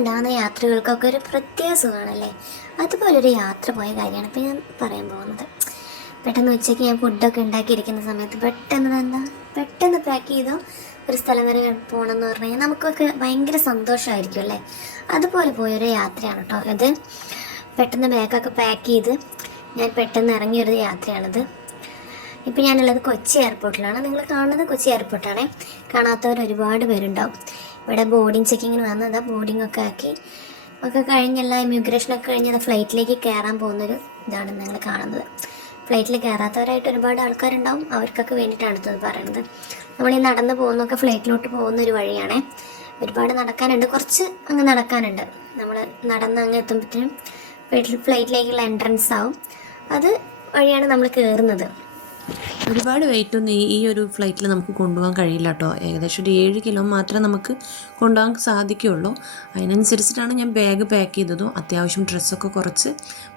ഉണ്ടാകുന്ന യാത്രകൾക്കൊക്കെ ഒരു പ്രത്യേക സുഖമാണല്ലേ അതുപോലൊരു യാത്ര പോയ കാര്യമാണ് ഇപ്പം ഞാൻ പറയാൻ പോകുന്നത്. പെട്ടെന്ന് ഉച്ചയ്ക്ക് ഞാൻ ഫുഡൊക്കെ ഉണ്ടാക്കിയിരിക്കുന്ന സമയത്ത് പെട്ടെന്ന് എന്താ? പെട്ടെന്ന് പാക്ക് ചെയ്തോ? ഒരു സ്ഥലം വരെ പോകണമെന്ന് പറഞ്ഞു കഴിഞ്ഞാൽ നമുക്കൊക്കെ ഭയങ്കര സന്തോഷമായിരിക്കും അല്ലേ? അതുപോലെ പോയൊരു യാത്രയാണ് കേട്ടോ ഇത്. പെട്ടെന്ന് ബാഗൊക്കെ പാക്ക് ചെയ്ത് ഞാൻ പെട്ടെന്ന് ഇറങ്ങിയൊരു യാത്രയാണിത്. ഇപ്പം ഞാനുള്ളത് കൊച്ചി എയർപോർട്ടിലാണ് നിങ്ങൾ കാണുന്നത് കൊച്ചി എയർപോർട്ടാണ് കാണാത്തവർ ഒരുപാട് പേരുണ്ടാവും. ഇവിടെ ബോർഡിങ് ചെക്കിങ്ങിന് വന്നത്. ബോർഡിംഗ് ഒക്കെ ആക്കി. ഒക്കെ കഴിഞ്ഞല്ല ഇമിഗ്രേഷനൊക്കെ അത് ഫ്ലൈറ്റിലേക്ക് കയറാൻ പോകുന്നൊരു ഇതാണ് നിങ്ങൾ കാണുന്നത്. ഫ്ലൈറ്റിൽ കയറാത്തവരായിട്ട് ഒരുപാട് ആൾക്കാരുണ്ടാവും. അവർക്കൊക്കെ വേണ്ടിയിട്ടാണ് ഇത് പറയുന്നത് നമ്മൾ ഈ നടന്ന് പോകുന്നൊക്കെ ഫ്ലൈറ്റിലോട്ട് പോകുന്ന ഒരു വഴിയാണേ. ഒരുപാട് നടക്കാനുണ്ട്. കുറച്ച് അങ്ങ് നടക്കാനുണ്ട്. നമ്മൾ നടന്ന് അങ്ങ് എത്തുമ്പോഴത്തേനും വീട്ടിൽ ഫ്ലൈറ്റിലേക്കുള്ള എൻട്രൻസ് ആവും. അത് വഴിയാണ് നമ്മൾ കയറുന്നത് ഒരുപാട് വെയിറ്റ് ഒന്നും ഈ ഒരു ഫ്ലൈറ്റിൽ നമുക്ക് കൊണ്ടുപോകാൻ കഴിയില്ല കേട്ടോ ഏകദേശം ഒരു ഏഴ് കിലോ മാത്രമേ നമുക്ക് കൊണ്ടുപോകാൻ സാധിക്കുകയുള്ളൂ. അതിനനുസരിച്ചിട്ടാണ് ഞാൻ ബാഗ് പാക്ക് ചെയ്തതും. അത്യാവശ്യം ഡ്രസ്സൊക്കെ കുറച്ച്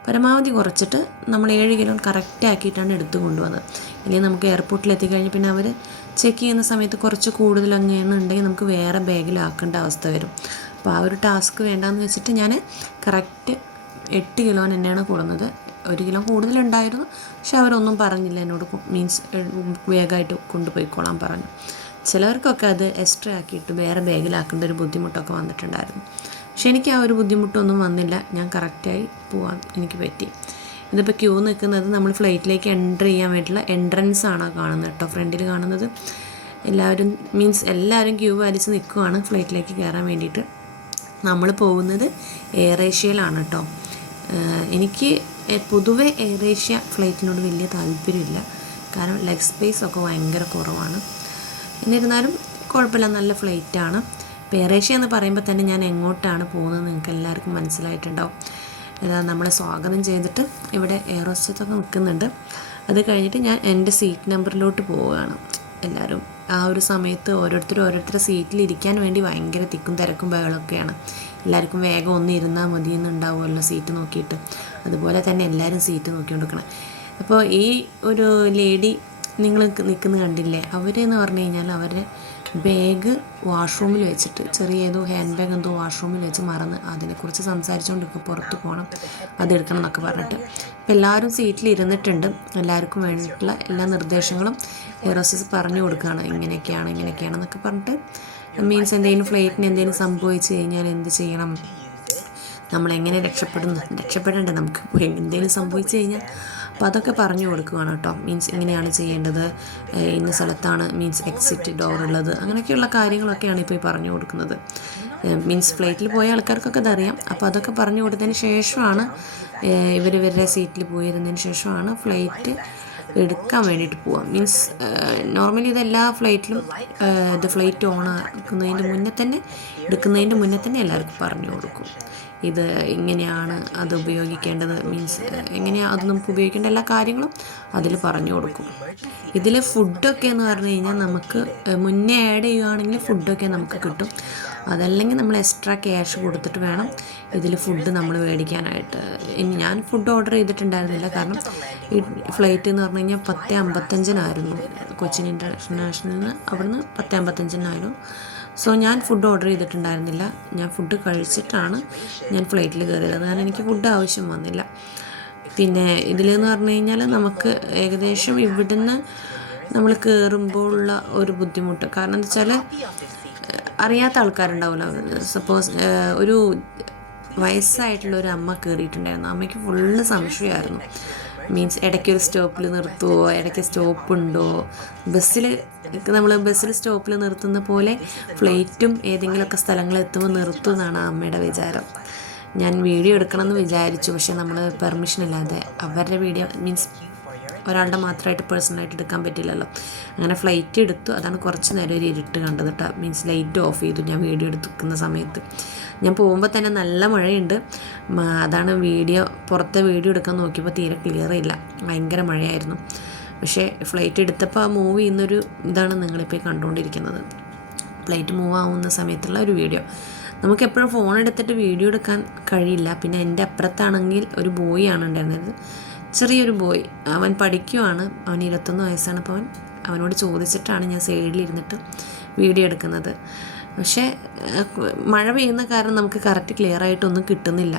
പരമാവധി കുറച്ചിട്ട് നമ്മൾ ഏഴ് കിലോ കറക്റ്റ് ആക്കിയിട്ടാണ് എടുത്തു കൊണ്ടുവന്നത് അല്ലെങ്കിൽ നമുക്ക് എയർപോർട്ടിൽ എത്തിക്കഴിഞ്ഞ് പിന്നെ അവർ ചെക്ക് ചെയ്യുന്ന സമയത്ത് കുറച്ച് കൂടുതൽ അങ്ങനെയാണെന്നുണ്ടെങ്കിൽ നമുക്ക് വേറെ ബാഗിലാക്കേണ്ട അവസ്ഥ വരും. അപ്പോൾ ആ ഒരു ടാസ്ക് വേണ്ടാന്ന് വെച്ചിട്ട് ഞാൻ കറക്റ്റ് എട്ട് കിലോ തന്നെയാണ് കൊടുന്നത്. ഒരു കിലോ കൂടുതലുണ്ടായിരുന്നു. പക്ഷെ അവരൊന്നും പറഞ്ഞില്ല. എന്നോട് മീൻസ് വേഗമായിട്ട് കൊണ്ടുപോയിക്കോളാൻ പറഞ്ഞു. ചിലവർക്കൊക്കെ അത് എക്സ്ട്രാ ആക്കിയിട്ട് വേറെ ബാഗിലാക്കേണ്ട ഒരു ബുദ്ധിമുട്ടൊക്കെ വന്നിട്ടുണ്ടായിരുന്നു. പക്ഷെ എനിക്ക് ആ ഒരു ബുദ്ധിമുട്ടൊന്നും വന്നില്ല. ഞാൻ കറക്റ്റായി പോകാൻ എനിക്ക് പറ്റി. ഇതിപ്പോൾ ക്യൂ നിൽക്കുന്നത് നമ്മൾ ഫ്ലൈറ്റിലേക്ക് എന്റർ ചെയ്യാൻ വേണ്ടിയിട്ടുള്ള എൻട്രൻസ് ആണ് കാണുന്നത് കേട്ടോ. ഫ്രണ്ടിൽ കാണുന്നത് എല്ലാവരും മീൻസ് എല്ലാവരും ക്യൂ വലിച്ച് നിൽക്കുവാണ് ഫ്ലൈറ്റിലേക്ക് കയറാൻ വേണ്ടിയിട്ട്. നമ്മൾ പോകുന്നത് എയർ ഏഷ്യയിലാണ് കേട്ടോ. എനിക്ക് പൊതുവേ എയർ ഏഷ്യ ഫ്ലൈറ്റിനോട് വലിയ താല്പര്യമില്ല. കാരണം ലെഗ് സ്പേസ് ഒക്കെ ഭയങ്കര കുറവാണ്. എന്നിരുന്നാലും കുഴപ്പമില്ല നല്ല ഫ്ലൈറ്റാണ് ഏഷ്യ എന്ന് പറയുമ്പോൾ തന്നെ ഞാൻ എങ്ങോട്ടാണ് പോകുന്നത് നിങ്ങൾക്ക് എല്ലാവർക്കും മനസ്സിലായിട്ടുണ്ടാവും. നമ്മളെ സ്വാഗതം ചെയ്തിട്ട് ഇവിടെ എയർ ഹോസ്റ്റത്തൊക്കെ നിൽക്കുന്നുണ്ട്. അത് കഴിഞ്ഞിട്ട് ഞാൻ എന്റെ സീറ്റ് നമ്പറിലോട്ട് പോവുകയാണ്. എല്ലാവരും ആ ഒരു സമയത്ത് ഓരോരുത്തരും ഓരോരുത്തരുടെ സീറ്റിൽ ഇരിക്കാൻ വേണ്ടി ഭയങ്കര തിക്കും തിരക്കും ബഹളമൊക്കെയാണ്. എല്ലാവർക്കും വേഗം ഒന്ന് ഇരുന്നാൽ മതി എന്നുണ്ടാവുമല്ലോ സീറ്റ് നോക്കിയിട്ട്. അതുപോലെ തന്നെ എല്ലാവരും സീറ്റ് നോക്കി നോക്കിക്കൊണ്ടിരിക്കണം അപ്പോൾ ഈ ഒരു ലേഡി നിങ്ങൾ നിൽക്കുന്ന കണ്ടില്ലേ? അവരെന്ന് പറഞ്ഞു കഴിഞ്ഞാൽ അവരുടെ ബാഗ് വാഷ്റൂമിൽ വെച്ചിട്ട് ചെറിയ ഏതോ ഹാൻഡ് ബാഗ് എന്തോ വാഷ്റൂമിൽ വെച്ച് മറന്ന് അതിനെക്കുറിച്ച് സംസാരിച്ചുകൊണ്ട് പുറത്ത് പോകണം അതെടുക്കണം എന്നൊക്കെ പറഞ്ഞിട്ട്. അപ്പോൾ എല്ലാവരും സീറ്റിൽ ഇരുന്നിട്ടുണ്ട്. എല്ലാവർക്കും വേണ്ടിയിട്ടുള്ള എല്ലാ നിർദ്ദേശങ്ങളും എയറോസിസ് പറഞ്ഞു കൊടുക്കുകയാണ്. ഇങ്ങനെയൊക്കെയാണ് ഇങ്ങനെയൊക്കെയാണെന്നൊക്കെ പറഞ്ഞിട്ട് മീൻസ് എന്തെങ്കിലും ഫ്ലൈറ്റിന് എന്തെങ്കിലും സംഭവിച്ചു കഴിഞ്ഞാൽ എന്ത് ചെയ്യണം? നമ്മളെങ്ങനെ രക്ഷപ്പെടുന്നു? രക്ഷപ്പെടേണ്ടേ നമുക്ക്? എന്തെങ്കിലും സംഭവിച്ചു കഴിഞ്ഞാൽ അപ്പോൾ അതൊക്കെ പറഞ്ഞു കൊടുക്കുകയാണ് കേട്ടോ. മീൻസ് ഇങ്ങനെയാണ് ചെയ്യേണ്ടത്. ഇന്ന സ്ഥലത്താണ് മീൻസ് എക്സിറ്റ് ഡോർ ഉള്ളത്. അങ്ങനെയൊക്കെയുള്ള കാര്യങ്ങളൊക്കെയാണ് ഇപ്പോൾ ഈ പറഞ്ഞു കൊടുക്കുന്നത്. മീൻസ് ഫ്ലൈറ്റിൽ പോയ ആൾക്കാർക്കൊക്കെ അതറിയാം അപ്പോൾ അതൊക്കെ പറഞ്ഞു കൊടുത്തതിന് ശേഷമാണ് ഇവർ ഇവരുടെ സീറ്റിൽ പോയിരുന്നതിന് ശേഷമാണ് ഫ്ലൈറ്റ് എടുക്കാൻ വേണ്ടിയിട്ട് പോവാം. മീൻസ് നോർമലി ഇത് എല്ലാ ഫ്ലൈറ്റിലും ഇത് ഫ്ലൈറ്റ് ഓൺ ആക്കുന്നതിന്റെ മുന്നേ തന്നെ എടുക്കുന്നതിന്റെ മുന്നേ തന്നെ എല്ലാവർക്കും പറഞ്ഞു കൊടുക്കും. ഇത് ഇങ്ങനെയാണ് അത് ഉപയോഗിക്കേണ്ടത്? മീൻസ് എങ്ങനെയാണ് അത് നമുക്ക് ഉപയോഗിക്കേണ്ട എല്ലാ കാര്യങ്ങളും അതിൽ പറഞ്ഞു കൊടുക്കും. ഇതിൽ ഫുഡൊക്കെ എന്ന് പറഞ്ഞു കഴിഞ്ഞാൽ നമുക്ക് മുന്നേ ആഡ് ചെയ്യുകയാണെങ്കിൽ ഫുഡൊക്കെ നമുക്ക് കിട്ടും. അതല്ലെങ്കിൽ നമ്മൾ എക്സ്ട്രാ ക്യാഷ് കൊടുത്തിട്ട് വേണം ഇതിൽ ഫുഡ് നമ്മൾ മേടിക്കാനായിട്ട്. ഇനി ഞാൻ ഫുഡ് ഓർഡർ ചെയ്തിട്ടുണ്ടായിരുന്നില്ല. കാരണം ഈ ഫ്ലൈറ്റ് എന്ന് പറഞ്ഞു കഴിഞ്ഞാൽ പത്ത് അമ്പത്തഞ്ചിനായിരുന്നു. കൊച്ചിൻ ഇന്റർനാഷണലിൽ നിന്ന് അവിടുന്ന് പത്ത് അമ്പത്തഞ്ചിനായിരുന്നു. സോ ഞാൻ ഫുഡ് ഓർഡർ ചെയ്തിട്ടുണ്ടായിരുന്നില്ല. ഞാൻ ഫുഡ് കഴിച്ചിട്ടാണ് ഞാൻ ഫ്ലൈറ്റിൽ കയറിയത് കാരണം എനിക്ക് ഫുഡ് ആവശ്യം വന്നില്ല. പിന്നെ ഇതിലെന്ന് പറഞ്ഞു കഴിഞ്ഞാൽ നമുക്ക് ഏകദേശം ഇവിടുന്ന് നമ്മൾ കയറുമ്പോൾ ഉള്ള ഒരു ബുദ്ധിമുട്ട്. കാരണം എന്താ വെച്ചാൽ അറിയാത്ത ആൾക്കാരുണ്ടാവില്ല സപ്പോസ് ഒരു വയസ്സായിട്ടുള്ള ഒരു അമ്മ കയറിയിട്ടുണ്ടായിരുന്നു അമ്മയ്ക്ക് ഫുള്ള് സംശയമായിരുന്നു. മീൻസ് ഇടയ്ക്ക് ഒരു സ്റ്റോപ്പിൽ നിർത്തുമോ ഇടയ്ക്ക് സ്റ്റോപ്പ് ഉണ്ടോ? ബസ്സിൽ നമ്മൾ ബസ്സിൽ സ്റ്റോപ്പിൽ നിർത്തുന്ന പോലെ ഫ്ലൈറ്റും ഏതെങ്കിലുമൊക്കെ സ്ഥലങ്ങളിൽ എത്തുമ്പോൾ നിർത്തും എന്നാണ് ആ അമ്മയുടെ വിചാരം. ഞാൻ വീഡിയോ എടുക്കണമെന്ന് വിചാരിച്ചു പക്ഷേ നമ്മൾ പെർമിഷൻ ഇല്ലാതെ. അവരുടെ വീഡിയോ മീൻസ് ഒരാളുടെ മാത്രമായിട്ട് പേഴ്സണലായിട്ട് എടുക്കാൻ പറ്റില്ലല്ലോ. അങ്ങനെ ഫ്ലൈറ്റ് എടുത്തു. അതാണ് കുറച്ച് നേരം ഒരു ഇരുട്ട് കണ്ടത് കേട്ടോ മീൻസ് ലൈറ്റ് ഓഫ് ചെയ്തു ഞാൻ വീഡിയോ എടുക്കുന്ന സമയത്ത്. ഞാൻ പോകുമ്പോൾ തന്നെ നല്ല മഴയുണ്ട്. അതാണ് വീഡിയോ പുറത്തെ വീഡിയോ എടുക്കാൻ നോക്കിയപ്പോൾ തീരെ ക്ലിയർ ഇല്ല. ഭയങ്കര മഴയായിരുന്നു. പക്ഷേ ഫ്ലൈറ്റ് എടുത്തപ്പോൾ ആ മൂവ് ചെയ്യുന്നൊരു ഇതാണ് നിങ്ങളിപ്പോൾ കണ്ടുകൊണ്ടിരിക്കുന്നത്. ഫ്ലൈറ്റ് മൂവ് ആവുന്ന സമയത്തുള്ള ഒരു വീഡിയോ. നമുക്ക് എപ്പോഴും ഫോൺ എടുത്തിട്ട് വീഡിയോ എടുക്കാൻ കഴിയില്ല. പിന്നെ എന്റെ അപ്പുറത്താണെങ്കിൽ ഒരു ബോയ് ആണ് ഉണ്ടായിരുന്നത്. ചെറിയൊരു ബോയ് അവൻ പഠിക്കുവാണ്. അവൻ ഇരുപത്തൊന്ന് വയസ്സാണ് അപ്പോൾ അവൻ അവനോട് ചോദിച്ചിട്ടാണ് ഞാൻ സൈഡിൽ ഇരുന്നിട്ട് വീഡിയോ എടുക്കുന്നത്. പക്ഷേ മഴ പെയ്യുന്ന കാരണം നമുക്ക് കറക്റ്റ് ക്ലിയർ ആയിട്ടൊന്നും കിട്ടുന്നില്ല.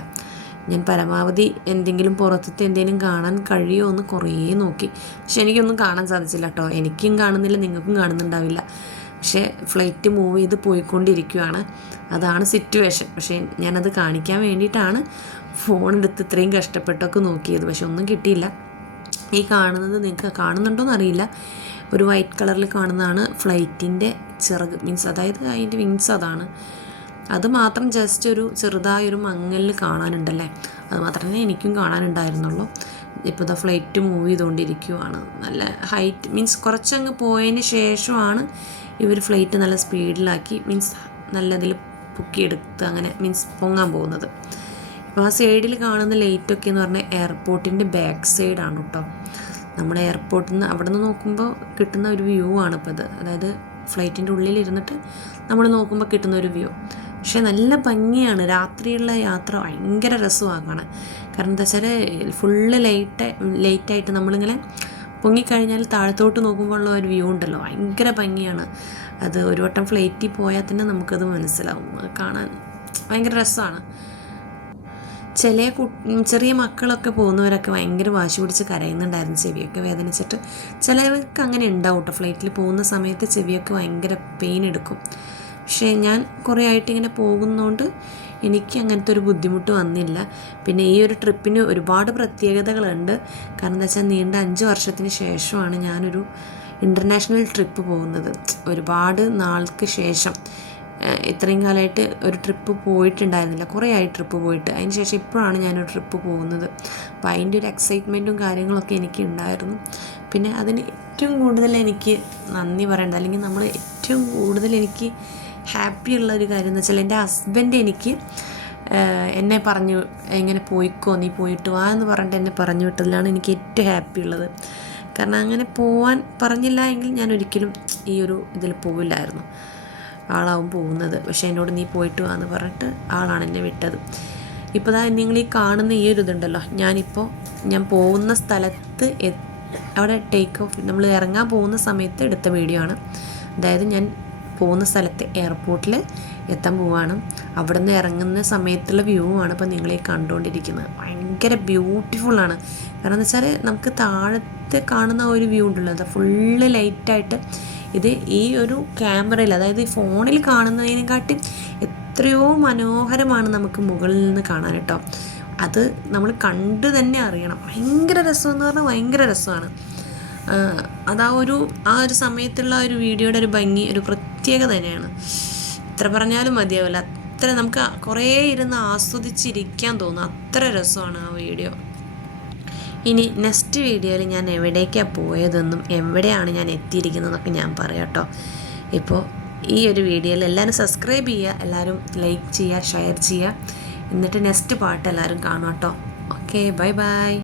ഞാൻ പരമാവധി എന്തെങ്കിലും പുറത്തത്തെ എന്തെങ്കിലും കാണാൻ കഴിയുമോ എന്ന് കുറേ നോക്കി. പക്ഷെ എനിക്കൊന്നും കാണാൻ സാധിച്ചില്ല കേട്ടോ. എനിക്കും കാണുന്നില്ല നിങ്ങൾക്കും കാണുന്നുണ്ടാവില്ല. പക്ഷേ ഫ്ലൈറ്റ് മൂവ് ചെയ്ത് പോയിക്കൊണ്ടിരിക്കുകയാണ് അതാണ് സിറ്റുവേഷൻ. പക്ഷേ ഞാനത് കാണിക്കാൻ വേണ്ടിയിട്ടാണ് ഫോൺ എടുത്ത് ഇത്രയും കഷ്ടപ്പെട്ടൊക്കെ നോക്കിയത്. പക്ഷെ ഒന്നും കിട്ടിയില്ല. ഈ കാണുന്നത് നിങ്ങൾക്ക് കാണുന്നുണ്ടോയെന്ന് അറിയില്ല. ഒരു വൈറ്റ് കളറിൽ കാണുന്നതാണ് ഫ്ലൈറ്റിന്റെ ചിറക് മീൻസ് അതായത് അതിന്റെ വിങ്സ് അതാണ്. അത് മാത്രം ജസ്റ്റ് ഒരു ചെറുതായൊരു മങ്ങലിൽ കാണാനുണ്ടല്ലേ? അത് മാത്രമേ എനിക്കും കാണാനുണ്ടായിരുന്നുള്ളൂ. ഇപ്പോൾ ഇതാ ഫ്ലൈറ്റ് മൂവ് ചെയ്തുകൊണ്ടിരിക്കുവാണ് നല്ല ഹൈറ്റ് മീൻസ് കുറച്ചങ്ങ് പോയതിന് ശേഷമാണ് ഇവർ ഫ്ലൈറ്റ് നല്ല സ്പീഡിലാക്കി മീൻസ് നല്ല ഇതിൽ പൊക്കിയെടുത്ത് അങ്ങനെ മീൻസ് പൊങ്ങാൻ പോകുന്നത്. അപ്പോൾ ആ സൈഡിൽ കാണുന്ന ലൈറ്റൊക്കെ എന്ന് പറഞ്ഞാൽ എയർപോർട്ടിന്റെ ബാക്ക് സൈഡാണ് കേട്ടോ നമ്മുടെ എയർപോർട്ടിൽ നിന്ന് അവിടെ നിന്ന് നോക്കുമ്പോൾ കിട്ടുന്ന ഒരു വ്യൂ ആണ് ഇപ്പോൾ ഇത്. അതായത് ഫ്ലൈറ്റിന്റെ ഉള്ളിൽ ഇരുന്നിട്ട് നമ്മൾ നോക്കുമ്പോൾ കിട്ടുന്ന ഒരു വ്യൂ പക്ഷേ നല്ല ഭംഗിയാണ്. രാത്രിയുള്ള യാത്ര ഭയങ്കര രസമാണ് കാണാൻ കാരണം എന്താ വെച്ചാൽ ഫുള്ള് ലൈറ്റ് ലൈറ്റായിട്ട് നമ്മളിങ്ങനെ പൊങ്ങിക്കഴിഞ്ഞാൽ താഴത്തോട്ട് നോക്കുമ്പോൾ ഉള്ള ഒരു വ്യൂ ഉണ്ടല്ലോ. ഭയങ്കര ഭംഗിയാണ്. അത് ഒരു വട്ടം ഫ്ലൈറ്റിൽ പോയാൽ തന്നെ നമുക്കത് മനസ്സിലാവും. കാണാൻ ഭയങ്കര രസമാണ്. ചില ചെറിയ മക്കളൊക്കെ പോകുന്നവരൊക്കെ ഭയങ്കര വാശി പിടിച്ച് കരയുന്നുണ്ടായിരുന്നു. ചെവിയൊക്കെ വേദനിച്ചിട്ട്. ചിലർക്ക് അങ്ങനെ ഉണ്ടാവും കേട്ടോ ഫ്ലൈറ്റിൽ പോകുന്ന സമയത്ത് ചെവിയൊക്കെ ഭയങ്കര പെയിൻ എടുക്കും. പക്ഷേ ഞാൻ കുറേ ആയിട്ട് ഇങ്ങനെ പോകുന്നതുകൊണ്ട് എനിക്ക് അങ്ങനത്തെ ഒരു ബുദ്ധിമുട്ട് വന്നില്ല. പിന്നെ ഈ ഒരു ട്രിപ്പിന് ഒരുപാട് പ്രത്യേകതകളുണ്ട്. കാരണം എന്താ വെച്ചാൽ നീണ്ട അഞ്ച് വർഷത്തിന് ശേഷമാണ് ഞാനൊരു ഇന്റർനാഷണൽ ട്രിപ്പ് പോകുന്നത്. ഒരുപാട് നാൾക്ക് ശേഷം ഇത്രയും കാലമായിട്ട് ഒരു ട്രിപ്പ് പോയിട്ടുണ്ടായിരുന്നില്ല. കുറേ ആയി ട്രിപ്പ് പോയിട്ട്. അതിന് ശേഷം ഇപ്പോഴാണ് ഞാനൊരു ട്രിപ്പ് പോകുന്നത്. അപ്പോൾ അതിന്റെ ഒരു എക്സൈറ്റ്മെന്റും കാര്യങ്ങളൊക്കെ എനിക്ക് ഉണ്ടായിരുന്നു. പിന്നെ അതിന് ഏറ്റവും കൂടുതൽ എനിക്ക് നന്ദി പറയേണ്ടത് അല്ലെങ്കിൽ നമ്മൾ ഏറ്റവും കൂടുതൽ എനിക്ക് ഹാപ്പി ഉള്ള ഒരു കാര്യം എന്ന് വെച്ചാൽ എന്റെ ഹസ്ബൻഡ് എനിക്ക് എന്നെ പറഞ്ഞു എങ്ങനെ പോയിക്കോ? നീ പോയിട്ട് വാ എന്ന് പറഞ്ഞിട്ട് എന്നെ പറഞ്ഞു വിട്ടതിലാണ് എനിക്ക് ഏറ്റവും ഹാപ്പി ഉള്ളത് കാരണം അങ്ങനെ പോവാൻ പറഞ്ഞില്ല എങ്കിൽ ഞാൻ ഒരിക്കലും ഈ ഒരു ഇതിൽ പോവില്ലായിരുന്നു. ആളാവും പോകുന്നത്. പക്ഷേ എന്നോട് നീ പോയിട്ട് വാ എന്ന് പറഞ്ഞിട്ട് ആളാണ് എന്നെ വിട്ടത്. ഇപ്പോൾ ദാ നിങ്ങൾ ഈ കാണുന്ന ഈ ഒരു ഇതുണ്ടല്ലോ. ഞാനിപ്പോൾ ഞാൻ പോകുന്ന സ്ഥലത്ത് അവിടെ ടേക്ക് ഓഫ് നമ്മൾ ഇറങ്ങാൻ പോകുന്ന സമയത്ത് എടുത്ത വീഡിയോ ആണ്. അതായത് ഞാൻ പോകുന്ന സ്ഥലത്ത് എയർപോർട്ടിൽ എത്താൻ പോവാണ്. അവിടെ നിന്ന് ഇറങ്ങുന്ന സമയത്തുള്ള വ്യൂ ആണ് ഇപ്പോൾ നിങ്ങൾ ഈ കണ്ടുകൊണ്ടിരിക്കുന്നത് ഭയങ്കര ബ്യൂട്ടിഫുള്ളാണ് കാരണം എന്ന് വെച്ചാൽ നമുക്ക് താഴത്തെ കാണുന്ന ഒരു വ്യൂ ഉണ്ടല്ലോ. അത് ഫുള്ള് ലൈറ്റായിട്ട് ഇത് ഈ ഒരു ക്യാമറയിൽ അതായത് ഈ ഫോണിൽ കാണുന്നതിനെക്കാട്ടി എത്രയോ മനോഹരമാണ് നമുക്ക് മുകളിൽ നിന്ന് കാണാൻ കേട്ടോ. അത് നമ്മൾ കണ്ട് തന്നെ അറിയണം. ഭയങ്കര രസമെന്ന് പറഞ്ഞാൽ ഭയങ്കര രസമാണ്. അതാ ഒരു ആ ഒരു സമയത്തുള്ള ഒരു വീഡിയോയുടെ ഒരു ഭംഗി ഒരു പ്രത്യേകത തന്നെയാണ്. എത്ര പറഞ്ഞാലും മതിയാവില്ല. അത്ര നമുക്ക് കുറേ ഇരുന്ന് ആസ്വദിച്ചിരിക്കാൻ തോന്നും. അത്ര രസമാണ് ആ വീഡിയോ. ഇനി നെക്സ്റ്റ് വീഡിയോയിൽ ഞാൻ എവിടേക്കാണ് പോയതെന്നും എവിടെയാണ് ഞാൻ എത്തിയിരിക്കുന്നതെന്നൊക്കെ ഞാൻ പറയാം കേട്ടോ. ഇപ്പോൾ ഈ ഒരു വീഡിയോയിൽ എല്ലാവരും സബ്സ്ക്രൈബ് ചെയ്യുക എല്ലാവരും ലൈക്ക് ചെയ്യുക ഷെയർ ചെയ്യുക. എന്നിട്ട് നെക്സ്റ്റ് പാട്ട് എല്ലാവരും കാണാം കേട്ടോ. Okay bye bye